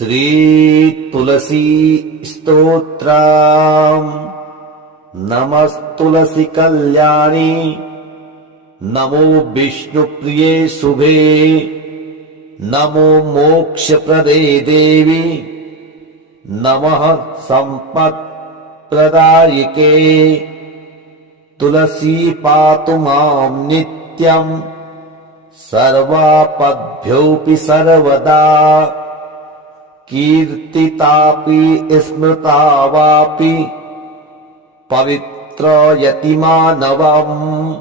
श्री तुलसी स्तोत्रम्। नमस्तुलसी कल्याणी नमो विष्णुप्रिये शुभे नमो मोक्षप्रदे देवी नमः सम्पत्प्रदायिके। तुलसी पातु मां नित्यम् सर्वापद्भ्योऽपि सर्वदा। कीर्तितापि स्मृता वापि पवित्रयति मानवम्।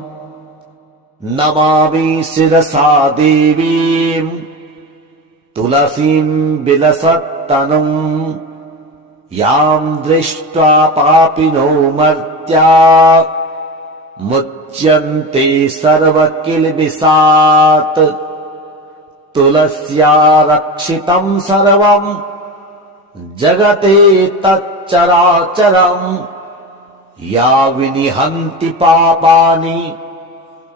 नमामि शिरसा देवीम् तुलसीं विलसत्तनुम्। यां दृष्ट्वा पापिनो मर्त्या मुच्यन्ते सर्वकिल्बिषात्। तुलस्या रक्षितं सर्वं जगते तच्चराचरम्। या विनिहन्ति पापानि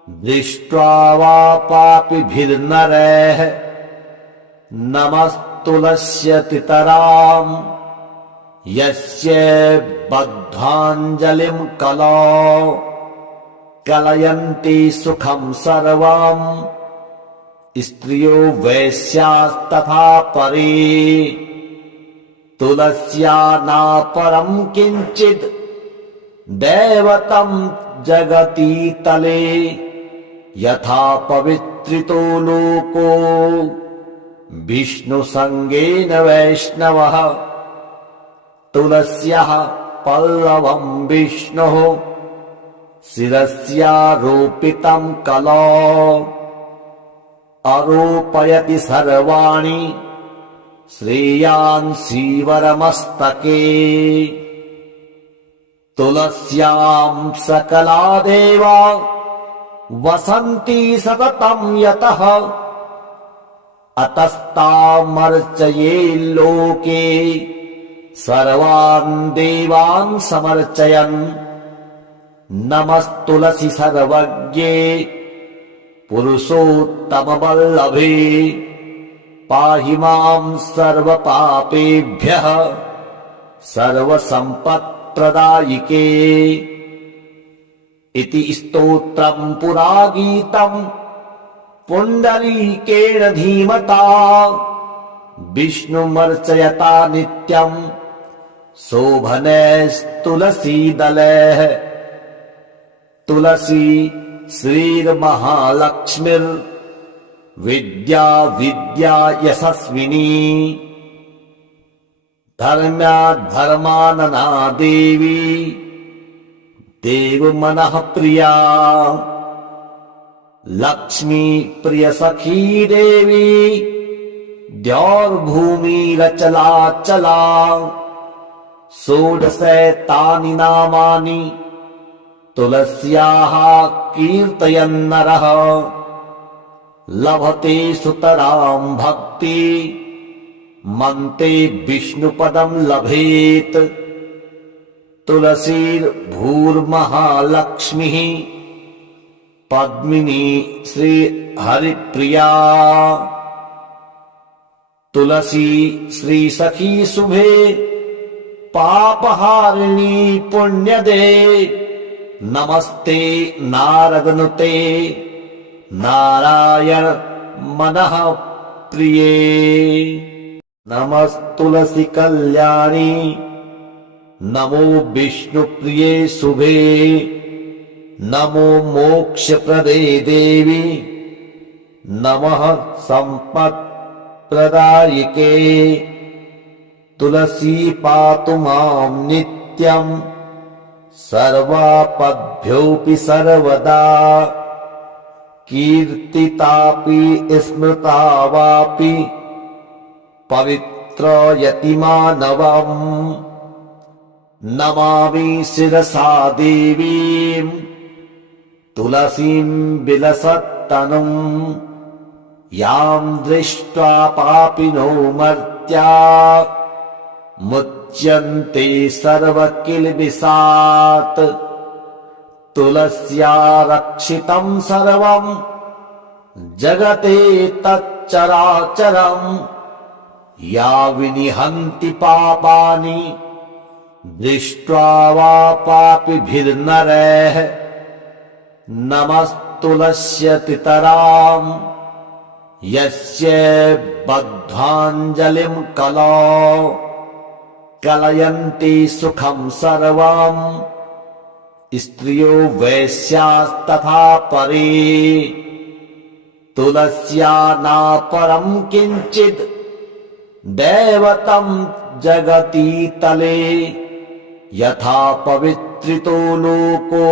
दृष्ट्वा वा पापिभिर्नरैः। नमस्तुलस्यतितराम् यस्य बद्धाञ्जलिं कलौ कलयन्ति सुखं सर्वम्। स्त्रियो वैश्यास्तथा परे तुलस्या नापरं किञ्चित् दैवतं जगति तले। यथा पवित्रितो लोको विष्णुसङ्गेन वैष्णवः। तुलस्याः पल्लवं विष्णोः शिरस्यारोपितं कलौ आरोपयति सर्वाणि श्रेयांसि वरमस्तके। तुलस्यां सकला देवा वसन्ति सततं यतः। अतस्तामर्चये लोके सर्वान् देवान् समर्चयन्। नमस्तुलसी सर्वज्ञे पुरुषोत्तमवल्लभे। पाहि मां सर्वपापेभ्यः सर्वसम्पत्प्रदायिके। इति स्तोत्रं पुरागीतं पुण्डरीकेण धीमता। विष्णुमर्चयता नित्यं शोभनैस्तुलसीदलैः। तुलसी श्रीर्महालक्ष्मीर्विद्या विद्या यशस्विनी। धर्म्याद्धर्मानना देवी देवमनः प्रिया। लक्ष्मी प्रियसखी देवी द्यौर्भूमिरचलाचला। षोडशैतानि नामानि तुलस्याः कीर्तयन्नरः। लभते सुतरां भक्ति मन्ते विष्णुपदं लभेत्। तुलसीर्भूर्महालक्ष्मीः पद्मिनी श्रीहरिप्रिया। तुलसी श्रीसखी शुभे पापहारिणी पुण्यदे। नमस्ते नारदनुते नारायण मनः प्रिये। नमस्तुलसी कल्याणी नमो विष्णुप्रिये शुभे नमो मोक्षप्रदे देवी नमः सम्पत्प्रदायिके। तुलसी पातु मां नित्यम् सर्वापद्भ्योऽपि सर्वदा। कीर्तितापि स्मृता वापि पवित्रयति मानवम्। नमामि शिरसा देवीम् तुलसीं विलसत्तनुम्। यां दृष्ट्वा पापिनो मर्त्या मुच्यन्ते सर्वकिल्बिषात्। तुलस्या रक्षितं सर्वं जगते तच्चराचरम्। या विनिहन्ति पापानि दृष्ट्वा वा पापिभिर्नरैः नमस्तुलस्यतितराम् यस्य बद्ध्वाञ्जलिं कलौ कलयन्ति सुखं सर्वम् स्त्रियो वैश्यास्तथा परे तुलस्या नापरं किञ्चित् दैवतं जगति तले यथा पवित्रितो लोको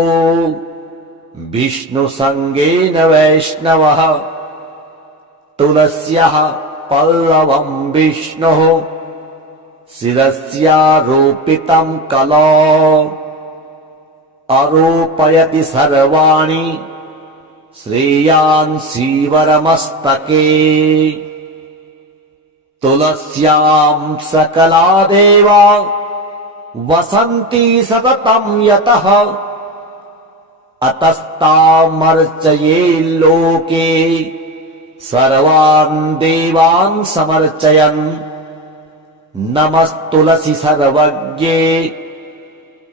विष्णुसङ्गेन वैष्णवः तुलस्याः पल्लवं विष्णोः शिरस्यारोपितं कलौ आरोपयति सर्वाणि श्रेयांसि वरमस्तके तुलस्यां सकला देवा वसन्ति सततं यतः अतस्तामर्चये लोके सर्वान् देवान् समर्चयन् नमस्तुलसी सर्वज्ञे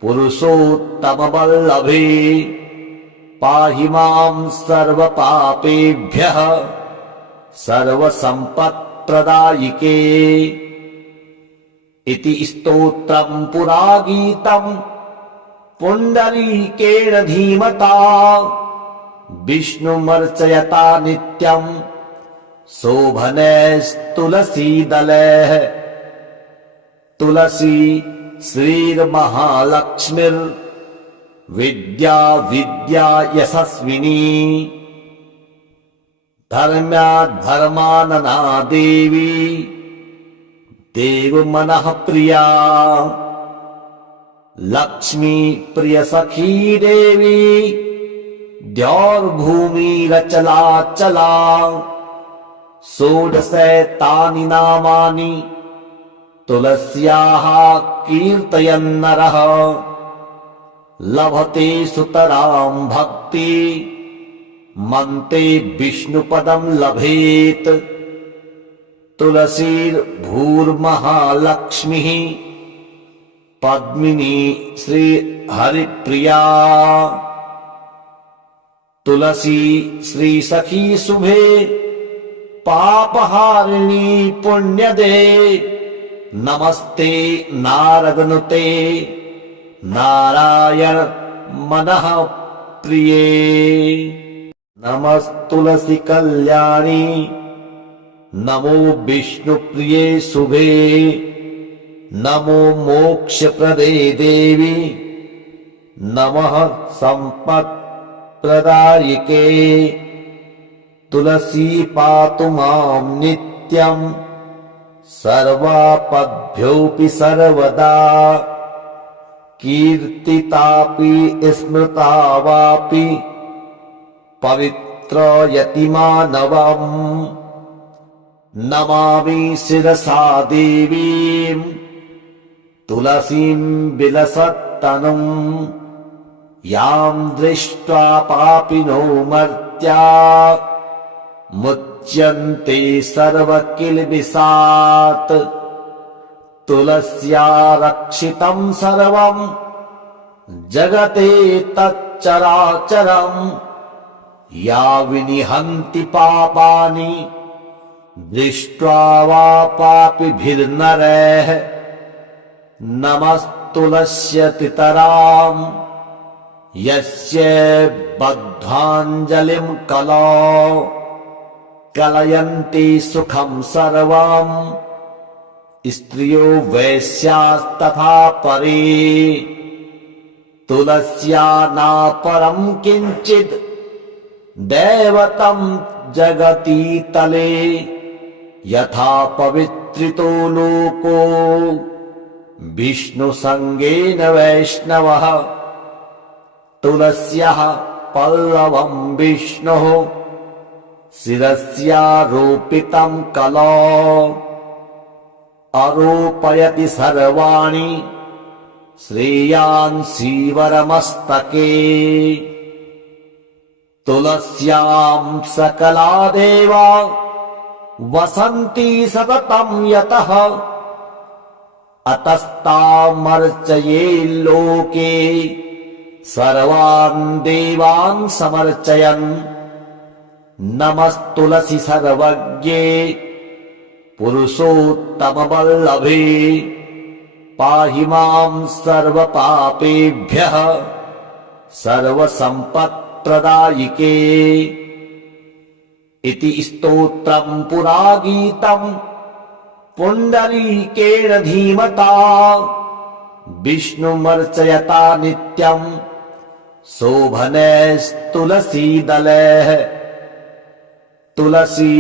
पुरुषोत्तमवल्लभे पाहि मां सर्वपापेभ्यः सर्वसम्पत्प्रदायिके इति स्तोत्रं पुरा गीतं पुण्डरीकेण धीमता विष्णुमर्चयता नित्यं शोभनैस्तुलसीदलैः तुलसी श्रीर्महालक्ष्मीर्विद्या विद्या यशस्विनी धर्म्याद्धर्मानना देवी देवमनः प्रिया लक्ष्मी प्रियसखी देवी द्यौर्भूमिरचलाचला षोडशैतानि नामानि तुलस्याः कीर्तयन्नरः लभते सुतरां भक्ति मन्ते विष्णुपदं लभेत् तुलसीर्भूर्महालक्ष्मीः पद्मिनी श्रीहरिप्रिया तुलसी श्रीसखी शुभे पापहारिणी पुण्यदे नमस्ते नारदनुते नारायण मनः प्रिये नमस्तुलसी कल्याणी नमो विष्णुप्रिये शुभे नमो मोक्षप्रदे देवी नमः सम्पत्प्रदायिके तुलसी पातु मां नित्यम् सर्वापद्भ्योऽपि सर्वदा कीर्तितापि स्मृता वापि पवित्रयति मानवम् नमामि शिरसा देवीं तुलसीं विलसत्तनुम् यां दृष्ट्वा पापिनो मर्त्या मुच्यन्ते सर्वकिल्बिषात् तुलस्या रक्षितं सर्वं जगते तच्चराचरम् या विनिहन्ति पापानि दृष्ट्वा वा पापिभिर्नरैः नमस्तुलस्यतितराम् यस्य बद्ध्वाञ्जलिं कलौ कलयन्ति सुखं सर्वम् स्त्रियो वैश्यास्तथा परे तुलस्या नापरं किञ्चित् दैवतं जगति तले यथा पवित्रितो लोको विष्णुसङ्गेन वैष्णवः तुलस्याः पल्लवं विष्णोः शिरस्यारोपितं कलौ आरोपयति सर्वाणि श्रेयांसि वरमस्तके तुलस्यां सकला देवा वसन्ति सततं यतः अतस्तामर्चये लोके सर्वान् देवान् समर्चयन् नमस्तुलसी सर्वज्ञे पुरुषोत्तमवल्लभे पाहि मां सर्वपापेभ्यः सर्वसम्पत्प्रदायिके इति स्तोत्रं पुरागीतं पुण्डरीकेण धीमता विष्णुमर्चयता नित्यं शोभनैस्तुलसीदलैः तुलसी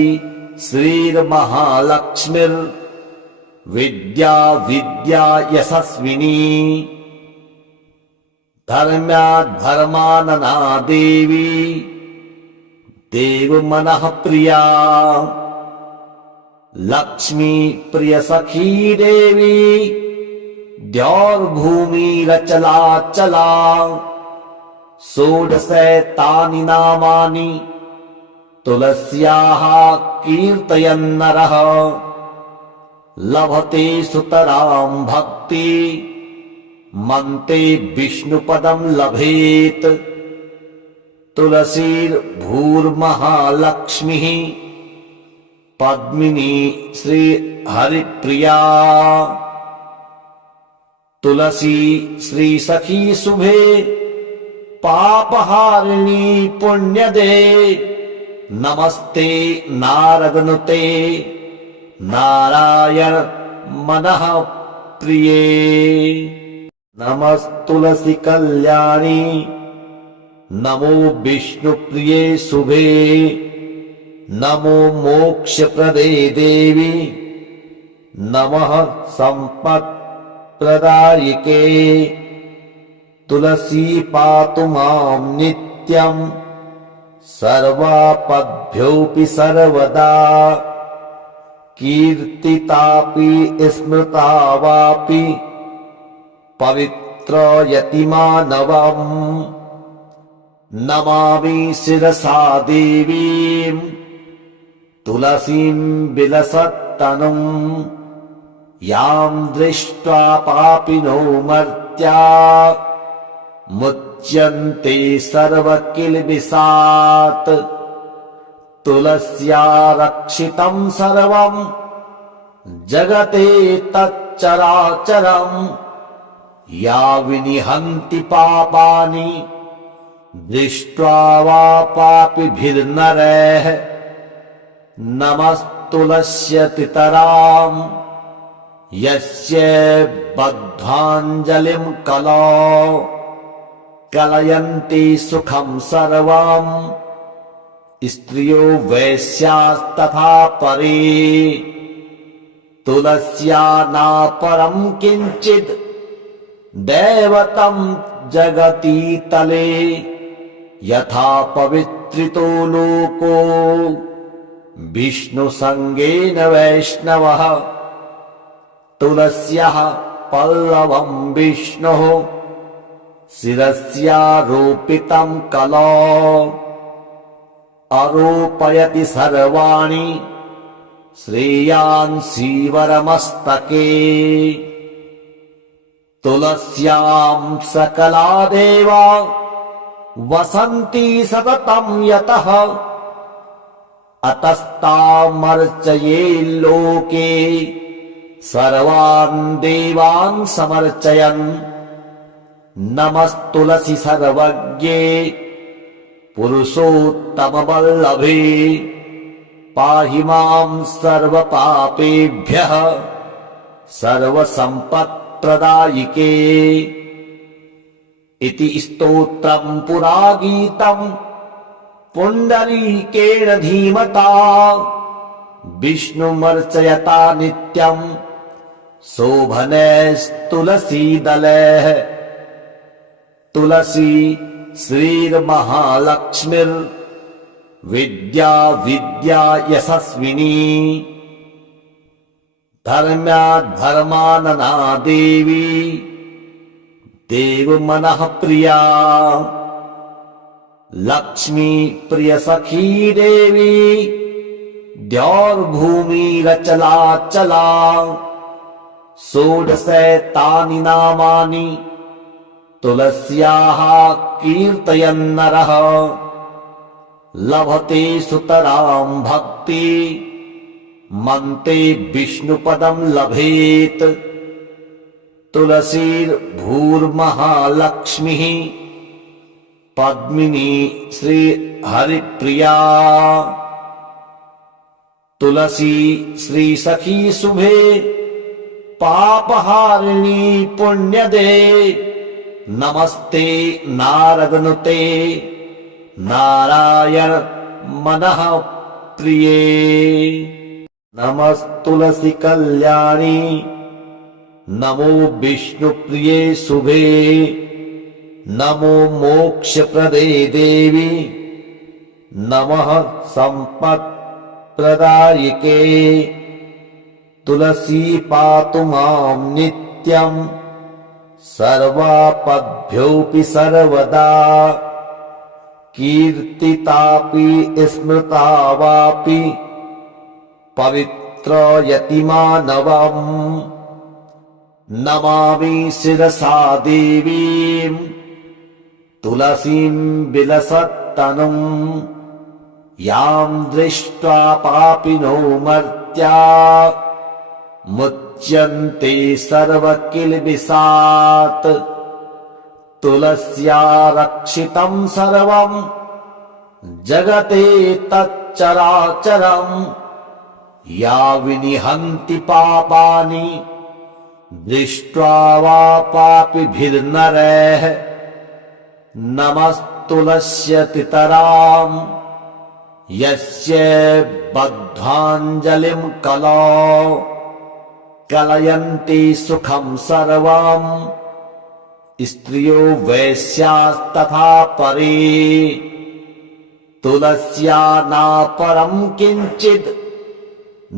श्रीर्महालक्ष्मीर्विद्या विद्या यशस्विनी धर्म्याद्धर्मानना देवी देवमनः प्रिया लक्ष्मी प्रिय सखी देवी द्यौर्भूमिरचलाचला षोडशैतानि नामानि तुलस्याः कीर्तयन् नरः लभते सुतरां भक्ति मन्ते विष्णुपदं लभेत् तुलसीर्भूर्महालक्ष्मीः पद्मिनी श्रीहरिप्रिया तुलसी श्री सखी शुभे पापहारिणी पुण्यदे नमस्ते नारदनुते नारायण मनः प्रिये नमस्तुलसी कल्याणी नमो विष्णुप्रिये शुभे नमो मोक्षप्रदे देवी नमः सम्पत्प्रदायिके तुलसी पातु मां नित्यं सर्वापद्भ्योऽपि सर्वदा कीर्तितापि स्मृता वापि पवित्रयति मानवम् नमामि शिरसा देवीं तुलसीं विलसत्तनुं यां दृष्ट्वा पापिनो मर्त्या मुच्यन्ते सर्वकिल्बिषात् तुलस्या रक्षितं सर्वं जगते तच्चराचरम् या विनिहन्ति पापानि दृष्ट्वा वा पापिभिर्नरैः नमस्तुलस्यतितराम् यस्य बद्धाञ्जलिं कलौ कलयन्ति सुखं सर्वम् स्त्रियो वैश्यास्तथा परे तुलस्या नापरं किञ्चित् दैवतं जगति तले यथा पवित्रितो लोको विष्णुसङ्गेन वैष्णवः तुलस्याः पल्लवं विष्णोः शिरस्यारोपितं कलौ आरोपयति सर्वाणि श्रेयांसि वरमस्तके तुलस्यां सकला देवा वसन्ति सततं यतः अतस्तामर्चये लोके सर्वान् देवान् समर्चयन् नमस्तुलसी सर्वज्ञे पुरुषोत्तमवल्लभे पाहि मां सर्वपापेभ्यः सर्वसम्पत्प्रदायिके इति स्तोत्रं पुरागीतं पुण्डरीकेण धीमता विष्णुमर्चयता नित्यं शोभनैस्तुलसीदलैः तुलसी श्रीर्महालक्ष्मीर्विद्या विद्या यशस्विनी धर्म्याद्धर्मानना देवी देवमनः प्रिया लक्ष्मी प्रिय सखी देवी द्यौर्भूमिरचलाचला षोडशैतानि नामानि तुलस्याः कीर्तयन्नरः लभते सुतरां भक्ति मन्ते विष्णुपदं लभेत् तुलसीर्भूर्महालक्ष्मीः पद्मिनी श्रीहरिप्रिया तुलसी श्रीसखी शुभे पापहारिणी पुण्यदे नमस्ते नारदनुते नारायण मनः प्रिये नमस्तुलसी कल्याणी नमो विष्णुप्रिये शुभे नमो मोक्षप्रदे देवी नमः सम्पत्प्रदायिके तुलसी पातु मां नित्यं सर्वापद्भ्योऽपि सर्वदा कीर्तितापि स्मृता वापि पवित्रयति मानवम् नमामि शिरसा देवीं तुलसीं विलसत्तनुं यां दृष्ट्वा पापिनो मर्त्या मुच्यन्ते सर्वकिल्बिषात् तुलस्या रक्षितं सर्वं जगते तच्चराचरम् या विनिहन्ति पापानि दृष्ट्वा वा पापिभिर्नरैः नमस्तुलस्यतितराम् यस्य बद्धाञ्जलिं कलौ कलयन्ति सुखं सर्वम् स्त्रियो वैश्यास्तथा परे तुलस्या नापरं किञ्चित्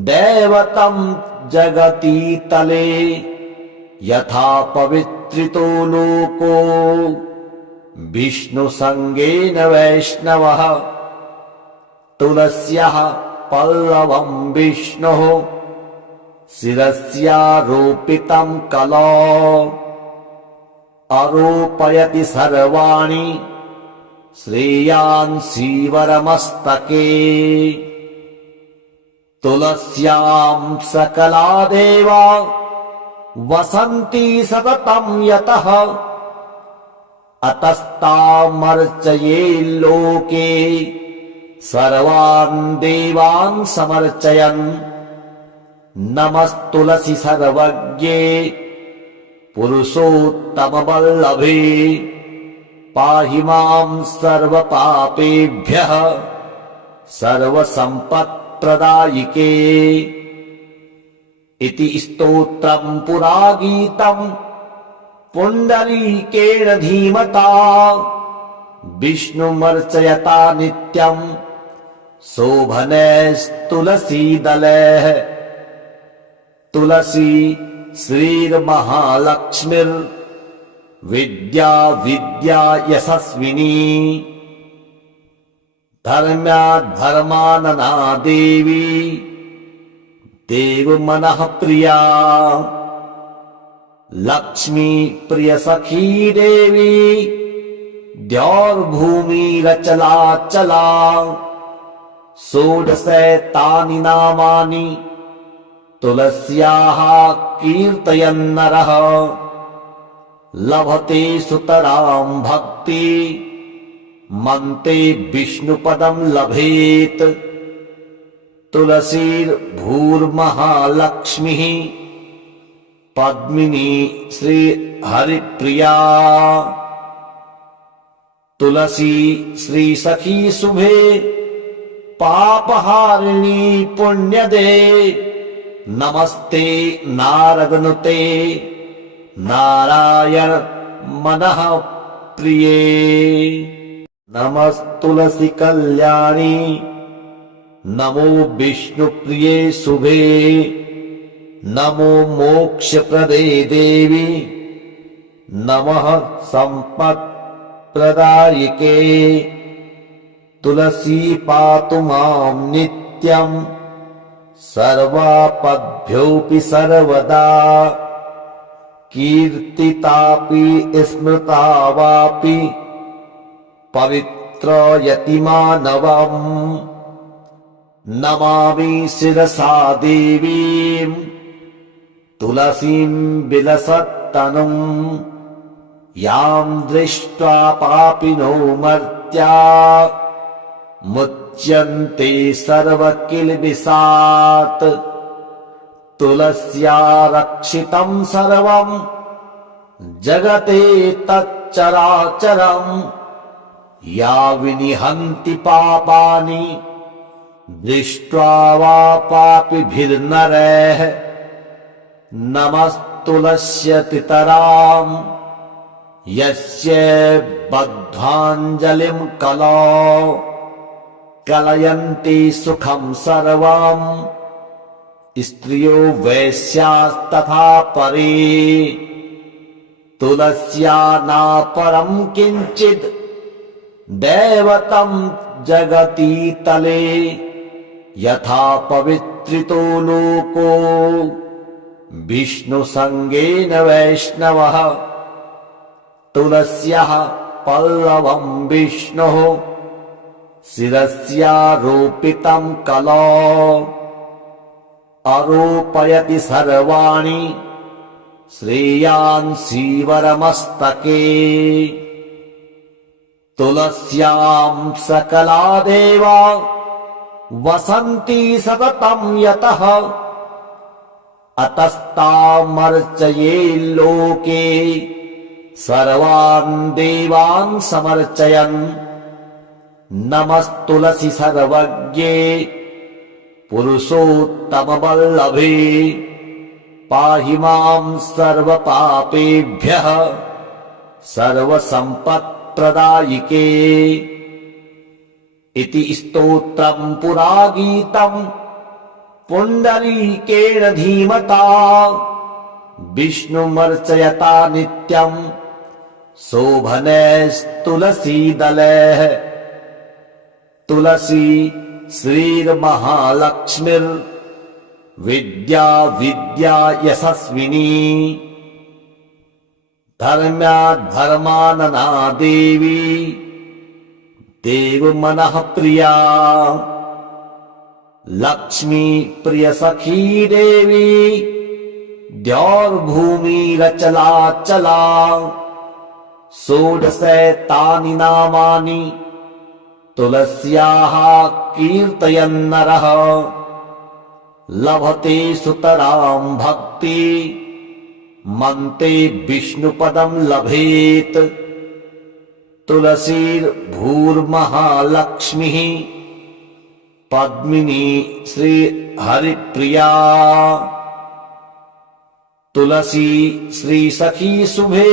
दैवतं जगति तले यथा पवित्रितो लोको विष्णुसङ्गेन वैष्णवः तुलस्याः पल्लवं विष्णोः शिरस्यारोपितं कलौ आरोपयति सर्वाणि श्रेयांसि वरमस्तके तुलस्यां सकला देवा वसन्ति सततं यतः अतस्तामर्चये लोके सर्वान् देवान् समर्चयन् नमस्तुलसी सर्वज्ञे पुरुषोत्तमवल्लभे पाहि मां सर्वपापेभ्यः सर्वसम्पत्प्रदायिके इति स्तोत्रं पुरा गीतं पुण्डरीकेण धीमता विष्णुमर्चयता नित्यं शोभनैस्तुलसीदलैः तुलसी श्रीर्महालक्ष्मीर्विद्या विद्या यशस्विनी धर्मानना देवी देवमनः प्रिया लक्ष्मी प्रिय सखी देवी द्यौर्भूमिरचलाचला षोडशैतानि नामानि तुलस्याः कीर्तयन्नरः लभते सुतरां भक्ति मन्ते विष्णुपदं लभेत् तुलसीर्भूर्महालक्ष्मीः पद्मिनी श्रीहरिप्रिया तुलसी श्रीसखी शुभे पापहारिणी पुण्यदे नमस्ते नारदनुते नारायण मनः प्रिये नमस्तुलसी कल्याणी नमो विष्णुप्रिये शुभे नमो मोक्षप्रदे देवी नमः सम्पत्प्रदायिके तुलसी पातु मां नित्यं सर्वापद्भ्योऽपि सर्वदा कीर्तितापि स्मृता वापि पवित्रयति मानवम् नमामि शिरसा देवीम् तुलसीं विलसत्तनुम् यां दृष्ट्वा पापिनो मर्त्या मुच्यन्ते सर्वकिल्बिषात् तुलस्या रक्षितं सर्वं जगते तच्चराचरम् या विनिहन्ति पापानि दृष्ट्वा वा पापिभिर्नरैः नमस्तुलस्यतितराम् यस्य बद्ध्वाञ्जलिं कलौ कलयन्ति सुखं सर्वम् स्त्रियो वैश्यास्तथा परे तुलस्या नापरं किञ्चित् दैवतं जगति तले यथा पवित्रितो लोको विष्णुसङ्गेन वैष्णवः तुलस्याः पल्लवं विष्णोः शिरस्यारोपितं कलौ आरोपयति सर्वाणि श्रेयांसि वरमस्तके तुलस्यां सकला देवा वसन्ति सततं यतः अतस्तामर्चये लोके सर्वान् देवान् समर्चयन् नमस्तुलसी सर्वज्ञे पुरुषोत्तमवल्लभे पाहि मां सर्वपापेभ्यः सर्वसम्पत्प्रदायिके इति स्तोत्रं पुरा गीतं पुण्डरीकेण धीमता विष्णुमर्चयता नित्यं शोभनैस्तुलसीदलैः तुलसी श्रीर्महालक्ष्मीर्विद्या विद्या यशस्विनी धर्म्याद्धर्मानना देवी देवमनः प्रिया लक्ष्मी प्रियसखी देवी द्यौर्भूमिरचलाचला षोडशैतानि नामानि तुलस्याः कीर्तयन्नरः लभते सुतरां भक्ति मन्ते विष्णुपदं लभेत् तुलसीर्भूर्महालक्ष्मीः पद्मिनी श्रीहरिप्रिया तुलसी श्रीसखी शुभे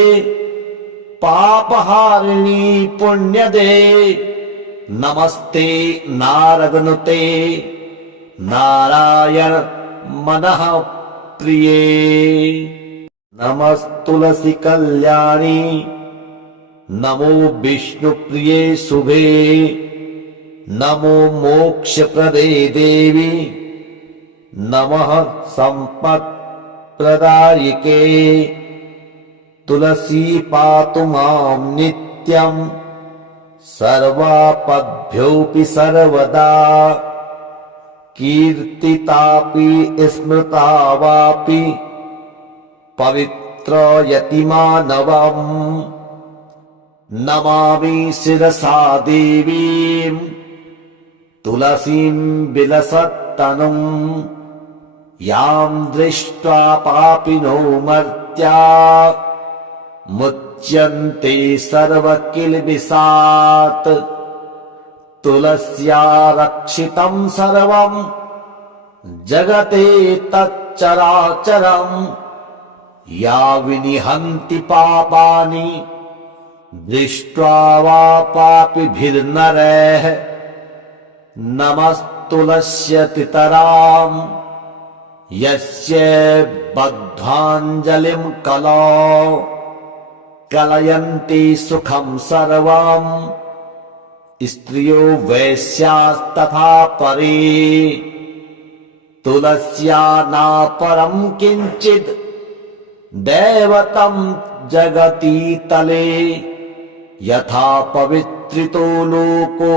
पापहारिणी पुण्यदे नमस्ते नारदनुते नारायण मनः प्रिये नमस्तुलसी कल्याणी नमो विष्णुप्रिये शुभे नमो मोक्षप्रदे देवी नमः सम्पत्प्रदायिके तुलसी पातु मां नित्यम् सर्वापद्भ्योऽपि सर्वदा कीर्तितापि स्मृता वापि पवित्रयति मानवम् नमामि शिरसा देवीम् तुलसीं विलसत्तनुम् यां दृष्ट्वा पापिनो मर्त्या मुच्यन्ते सर्वकिल्बिषात् तुलस्या रक्षितं सर्वं जगते तच्चराचरम् या विनिहन्ति पापानि दृष्ट्वा वा पापिभिर्नरैः नमस्तुलस्यतितराम् यस्य बद्ध्वाञ्जलिं कलौ कलयन्ति सुखं सर्वम् स्त्रियो वैश्यास्तथा परे तुलस्या नापरं किंचित् दैवतं जगति तले यथा पवित्रितो लोको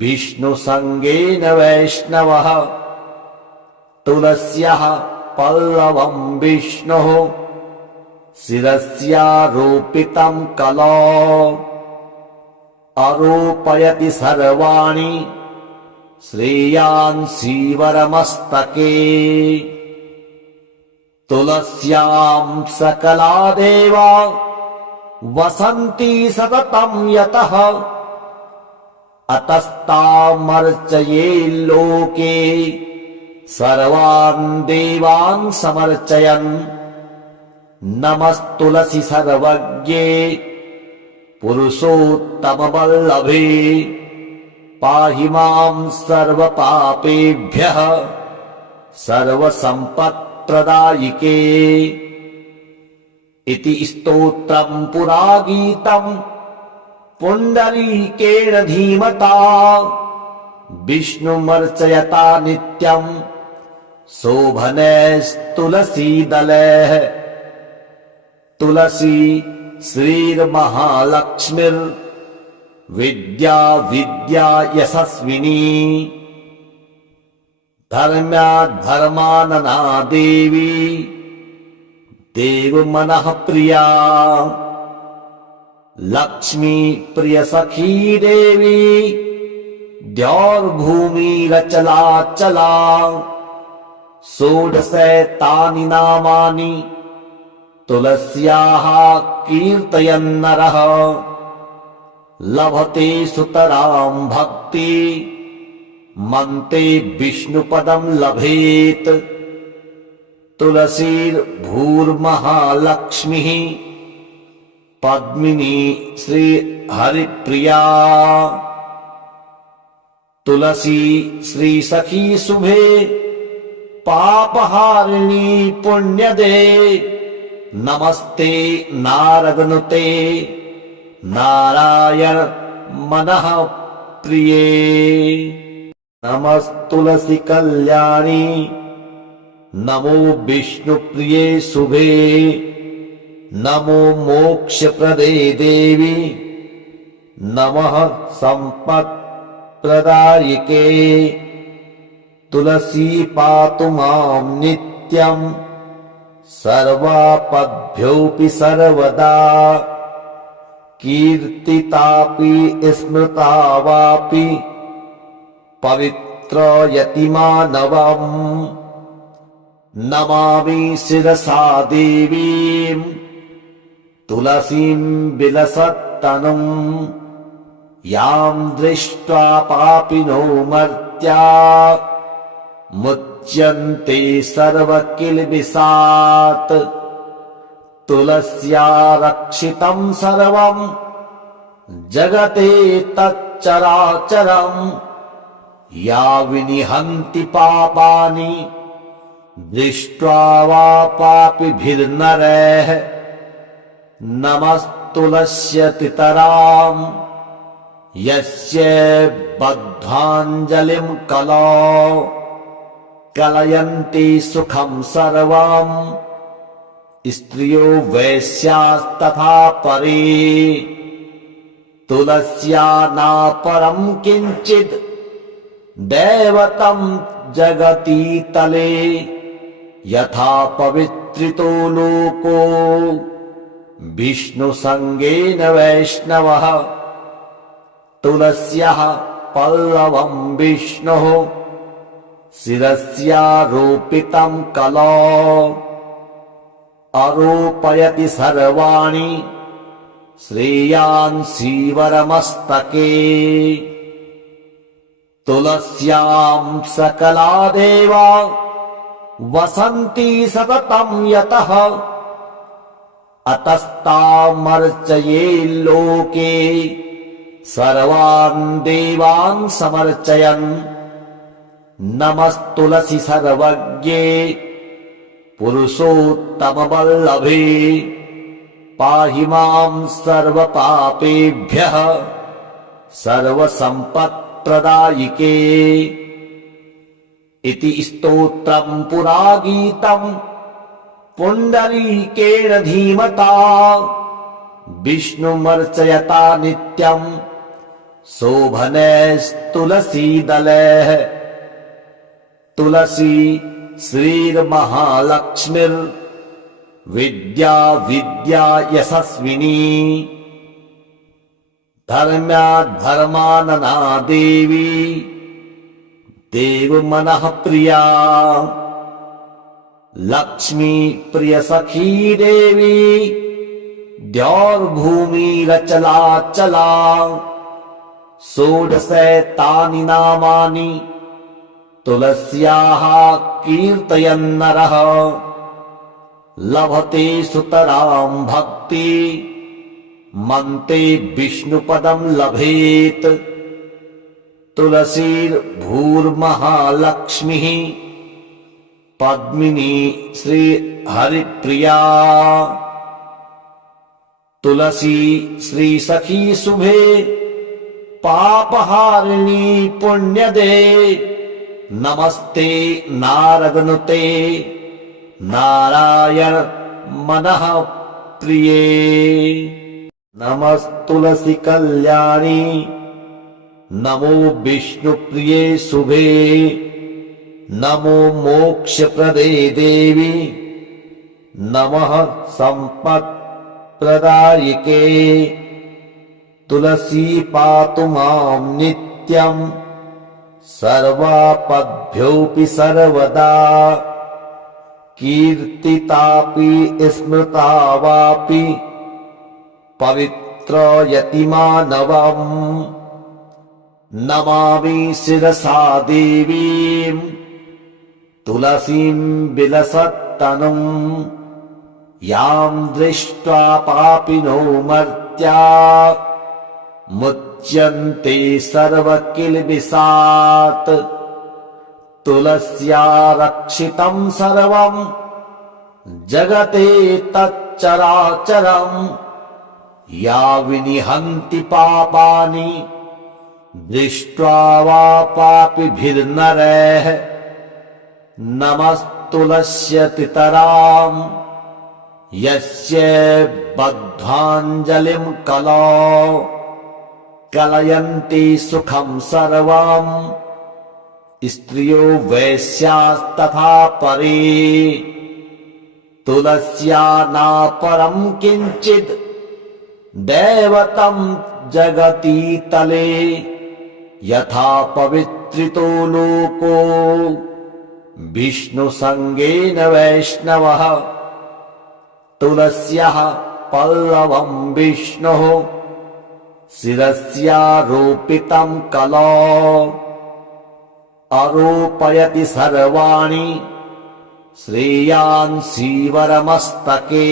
विष्णुसंगेन वैष्णवः तुलस्याः पल्लवं विष्णोः शिरस्यारोपितं कलौ आरोपयति सर्वाणि श्रेयांसि वरमस्तके तुलस्यां सकला देवा वसन्ति सततं यतः अतस्तामर्चये लोके सर्वान् देवान् समर्चयन् नमस्तुलसी सर्वज्ञे पुरुषोत्तमवल्लभे पाहि मां सर्वपापेभ्यः सर्वसम्पत्प्रदायिके इति स्तोत्रं पुरा गीतं पुण्डरीकेण धीमता विष्णुमर्चयता नित्यं शोभनैस्तुलसीदलैः तुलसी श्रीर्महालक्ष्मीर्विद्या विद्या यशस्विनी धर्मानना देवी देवमनः प्रिया लक्ष्मी प्रिय सखी देवी द्यौर्भूमिरचलाचला षोडशैतानि नामानि तुलस्याः कीर्तयन्नरः लभते सुतरां भक्ति मन्ते विष्णुपदं लभेत् तुलसीर्भूर्महालक्ष्मीः पद्मिनी श्रीहरिप्रिया तुलसी श्रीसखी शुभे पापहारिणी पुण्यदे नमस्ते नारदनुते नारायण मनः प्रिये नमस्तुलसी कल्याणी नमो विष्णुप्रिये शुभे नमो मोक्षप्रदे देवी नमः सम्पत्प्रदायिके तुलसी पातु मां नित्यं सर्वापद्भ्योऽपि सर्वदा कीर्तितापि स्मृता वापि पवित्रयति मानवम् नमामि शिरसा देवीं तुलसीं विलसत्तनुं यां दृष्ट्वा पापिनो मर्त्या मुच्यन्ते सर्वकिल्बिषात् तुलस्या रक्षितं सर्वं जगते तच्चराचरम् या विनिहन्ति पापानि दृष्ट्वा वा पापिभिर्नरैः नमस्तुलस्यतितराम् यस्य बद्धाञ्जलिं कलौ कलयन्ति सुखं सर्वं स्त्रियो वैश्यास्तथा परे तुलस्या नापरं किंचित् दैवतं जगति तले यथा पवित्रितो लोको विष्णुसंगेन वैष्णवः तुलस्याः पल्लवं विष्णोः शिरस्यारोपितं कलौ आरोपयति सर्वाणि श्रेयांसि वरमस्तके तुलस्यां सकला देवा वसन्ति सततं यतः अतस्तामर्चये लोके सर्वान् देवान् समर्चयन् नमस्तुलसी सर्वज्ञे पुरुषोत्तमवल्लभे पाहि मां सर्वपापेभ्यः सर्वसम्पत्प्रदायिके इति स्तोत्रम् पुरा गीतम् पुण्डरीकेण धीमता विष्णुमर्चयता नित्यम् शोभनैस्तुलसीदलैः तुलसी श्रीर्महालक्ष्मीर्विद्या विद्या यशस्विनी धर्म्याद्धर्मानना देवी देवमनः प्रिया लक्ष्मी प्रिय सखी देवी द्यौर्भूमिरचलाचला षोडशैतानि नामानि तुलस्याः कीर्तयन्नरः लभते सुतरां भक्ति मन्ते विष्णुपदं लभेत् तुलसीर्भूर्महालक्ष्मीः पद्मिनी श्रीहरिप्रिया तुलसी श्रीसखी शुभे पापहारिणी पुण्यदे नमस्ते नारदनुते नारायण मनः प्रिये नमस्तुलसी कल्याणी नमो विष्णुप्रिये शुभे नमो मोक्षप्रदे देवी नमः सम्पत्प्रदायिके तुलसी पातु मां नित्यम् सर्वापद्भ्योऽपि सर्वदा कीर्तितापि स्मृता वापि पवित्रयति मानवम् नमामि शिरसा देवीम् तुलसीं विलसत्तनुम् यां दृष्ट्वा पापिनो मर्त्या मुच्यन्ते सर्वकिल्बिषात् तुलस्या रक्षितं सर्वं जगते तच्चराचरम् या विनिहन्ति पापानि दृष्ट्वा वा पापिभिर्नरैः नमस्तुलस्यतितराम् यस्य बद्धाञ्जलिं कलौ कलयन्ति सुखं सर्वम् स्त्रियो वैश्यास्तथा परे तुलस्या नापरं किञ्चित् दैवतं जगति तले यथा पवित्रितो लोको विष्णुसङ्गेन वैष्णवः तुलस्याः पल्लवं विष्णोः शिरस्यारोपितं कलौ आरोपयति सर्वाणि श्रेयांसि वरमस्तके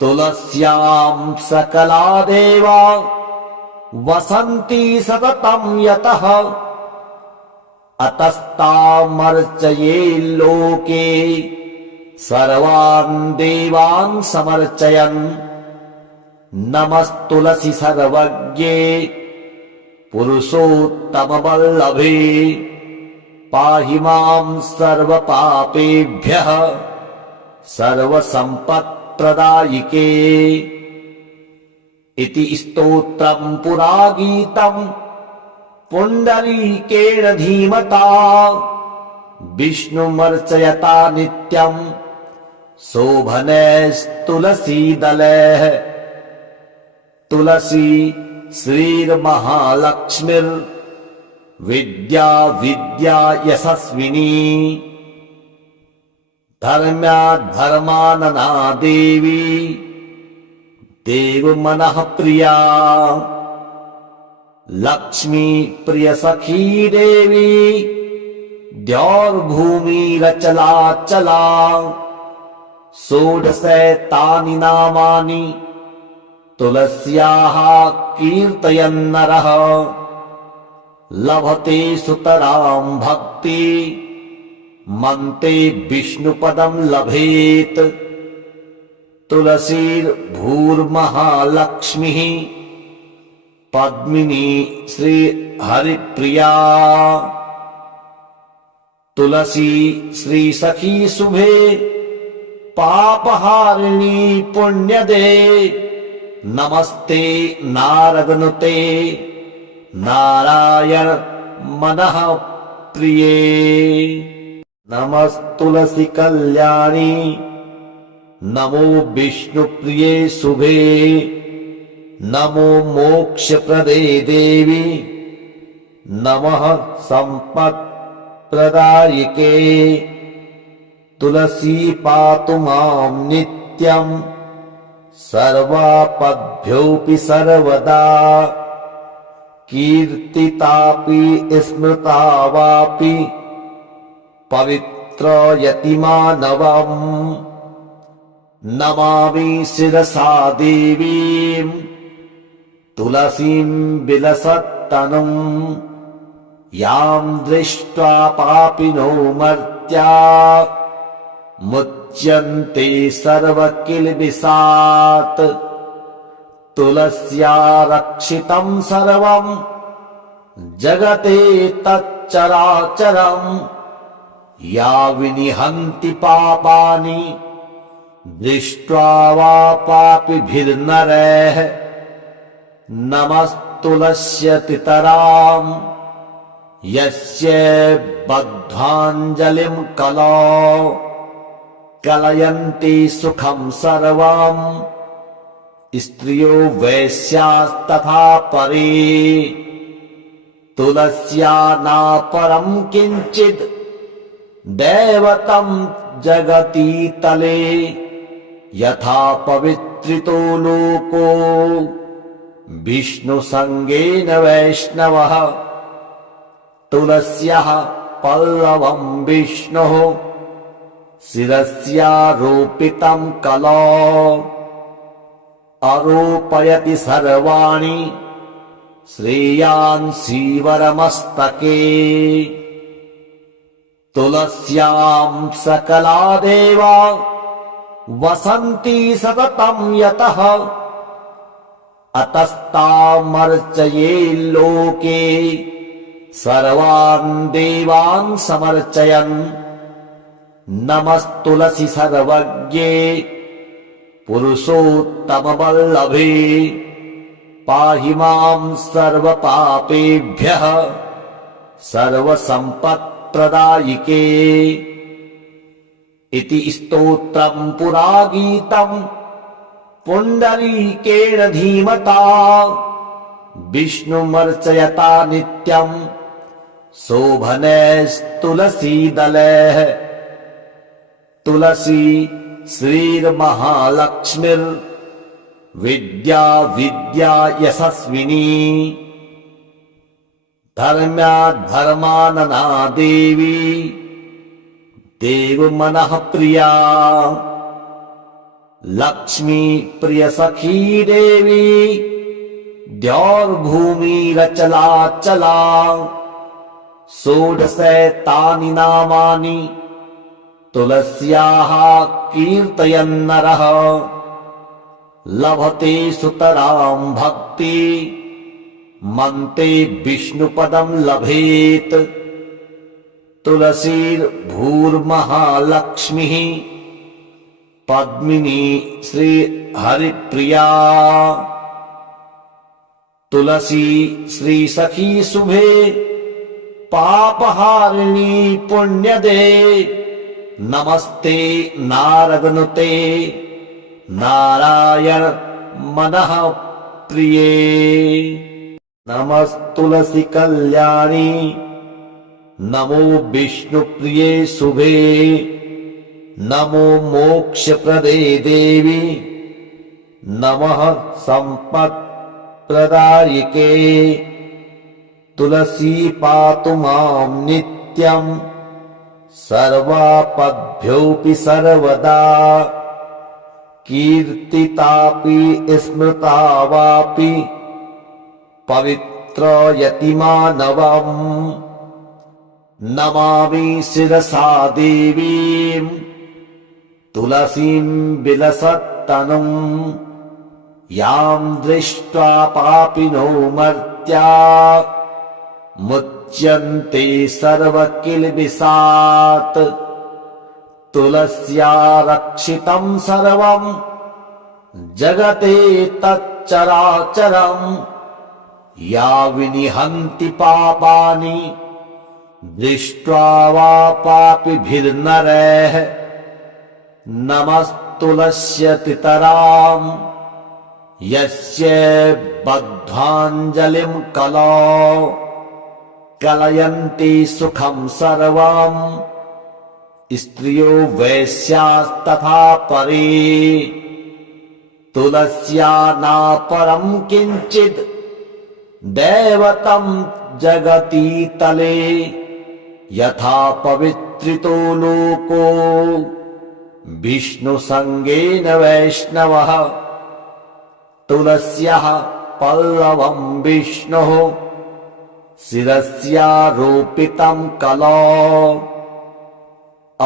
तुलस्यां सकला देवा वसन्ति सततं यतः अतस्तामर्चये लोके सर्वान् देवान् समर्चयन् नमस्तुलसी सर्वज्ञे पुरुषोत्तमवल्लभे पाहि मां सर्वपापेभ्यः सर्वसम्पत्प्रदायिके इति स्तोत्रम् पुरा गीतम् पुण्डरीकेण धीमता विष्णुमर्चयता नित्यम् शोभनैस्तुलसीदलैः तुलसी श्रीर्महालक्ष्मीर्विद्या विद्या यशस्विनी धर्म्याद्धर्मानना देवी देवमनः प्रिया लक्ष्मी प्रिय सखी देवी द्यौर्भूमिरचलाचला षोडशैतानि नामानि तुलस्याः कीर्तयन्नरः लभते सुतरां भक्ति मन्ते विष्णुपदं लभेत् तुलसीर्भूर्महालक्ष्मीः पद्मिनी श्रीहरिप्रिया तुलसी श्री सखी शुभे पापहारिणी पुण्यदे नमस्ते नारदनुते नारायण मनः प्रिये। नमस्तुलसी कल्याणी नमो विष्णुप्रिये शुभे नमो मोक्षप्रदे देवी नमः सम्पत्प्रदायिके। तुलसी पातु मां नित्यं सर्वापद्भ्योऽपि सर्वदा कीर्तितापि स्मृता वापि पवित्रयति मानवम्। नमामि शिरसा देवीं तुलसीं विलसत्तनुं यां दृष्ट्वा पापिनो मर्त्या मुच्यन्ते सर्वकिल्बिषात्। तुलस्या रक्षितं सर्वं जगते तच्चराचरम् या विनिहन्ति पापानि दृष्ट्वा वा पापिभिर्नरैः। नमस्तुलस्यतितराम् यस्य बद्धाञ्जलिं कलौ कलयन्ति सुखं सर्वम् स्त्रियो वैश्यास्तथा परे। तुलस्या नापरं किञ्चित् दैवतं जगति तले यथा पवित्रितो लोको विष्णुसङ्गेन वैष्णवः। तुलस्याः पल्लवं विष्णोः शिरस्यारोपितं कलौ आरोपयति सर्वाणि श्रेयांसि वरमस्तके। तुलस्यां सकला देवा वसन्ति सततं यतः अतस्तामर्चये लोके सर्वान् देवान् समर्चयन्। नमस्तुलसी सर्वज्ञे पुरुषोत्तमवल्लभे पाहि मां सर्वपापेभ्यः सर्वसम्पत्प्रदायिके। इति स्तोत्रं पुरा गीतं पुण्डरीकेण धीमता विष्णुमर्चयता नित्यं शोभनैस्तुलसीदलैः। तुलसी श्रीर्महालक्ष्मीर्विद्या विद्या यशस्विनी धर्मानना देवी देवमनः प्रिया। लक्ष्मी प्रिय सखी देवी द्यौर्भूमिरचलाचला षोडशैतानि नामानि तुलस्याः कीर्तयन्नरः लभते सुतरां भक्ति मन्ते विष्णुपदं लभेत्। तुलसीर्भूर्महालक्ष्मीः पद्मिनी श्रीहरिप्रिया। तुलसी श्री सखी शुभे पापहारिणी पुण्यदे नमस्ते नारदनुते नारायण मनः प्रिये। नमस्तुलसी कल्याणी नमो विष्णुप्रिये शुभे नमो मोक्षप्रदे देवी नमः सम्पत्प्रदायिके। तुलसी पातु मां नित्यं सर्वापद्भ्योऽपि सर्वदा कीर्तितापि स्मृता वापि पवित्रयति मानवम्। नमामि शिरसा देवीं तुलसीं विलसत्तनुं यां दृष्ट्वा पापिनो मर्त्या मुच्यन्ते मुच्यन्ते सर्वकिल्बिषात् तुलस्या रक्षितं सर्वं जगते तच्चराचरम् या विनिहन्ति पापानि दृष्ट्वा वा पापिभिर्नरैः नमस्तुलस्यतितराम् यस्य बद्धाञ्जलिं कलौ कलयन्ति सुखं सर्वम् स्त्रियो वैश्यास्तथा परे तुलस्या नापरं किञ्चित् दैवतं जगति तले यथा पवित्रितो लोको विष्णुसङ्गेन वैष्णवः तुलस्याः पल्लवं विष्णोः शिरस्यारोपितं कलौ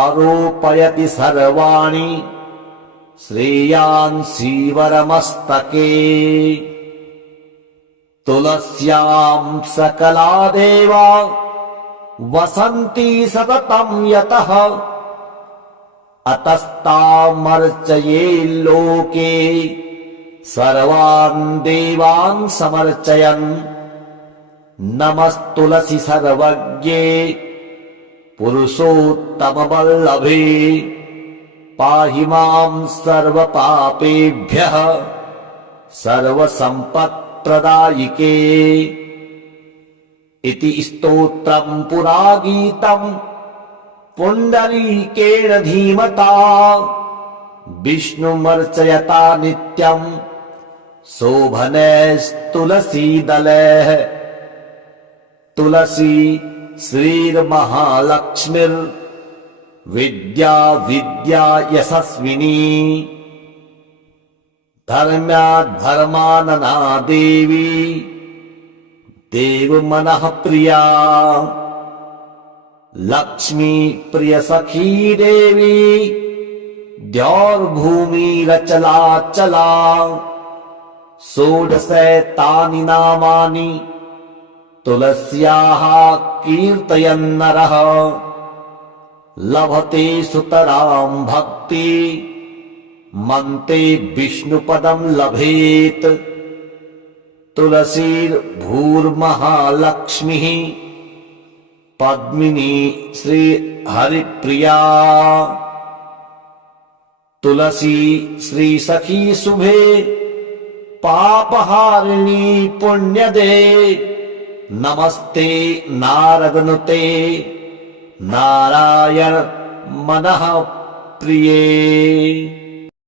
आरोपयति सर्वाणि श्रेयांसि वरमस्तके तुलस्यां सकला देवा वसन्ति सततं यतः अतस्तामर्चये लोके सर्वान् देवान् समर्चयन् नमस्तुलसी सर्वज्ञे पुरुषोत्तमवल्लभे पाहि मां सर्वपापेभ्यः सर्वसम्पत्प्रदायिके इति स्तोत्रं पुरा गीतं पुण्डरीकेण धीमता विष्णुमर्चयता नित्यं शोभनैस्तुलसीदलैः तुलसी श्रीर्महालक्ष्मीर्विद्या विद्या यशस्विनी धर्मानना देवी देवमनः प्रिया लक्ष्मी प्रिय सखी देवी द्यौर्भूमिरचलाचला षोडशैतानि नामानि तुलस्याः कीर्तयन्नरः लभते सुतरां भक्ति मन्ते विष्णुपदं लभेत् तुलसीर्भूर्महालक्ष्मीः पद्मिनी श्रीहरिप्रिया तुलसी श्रीसखी शुभे पापहारिणी पुण्यदे नमस्ते नारदनुते नारायण मनः प्रिये।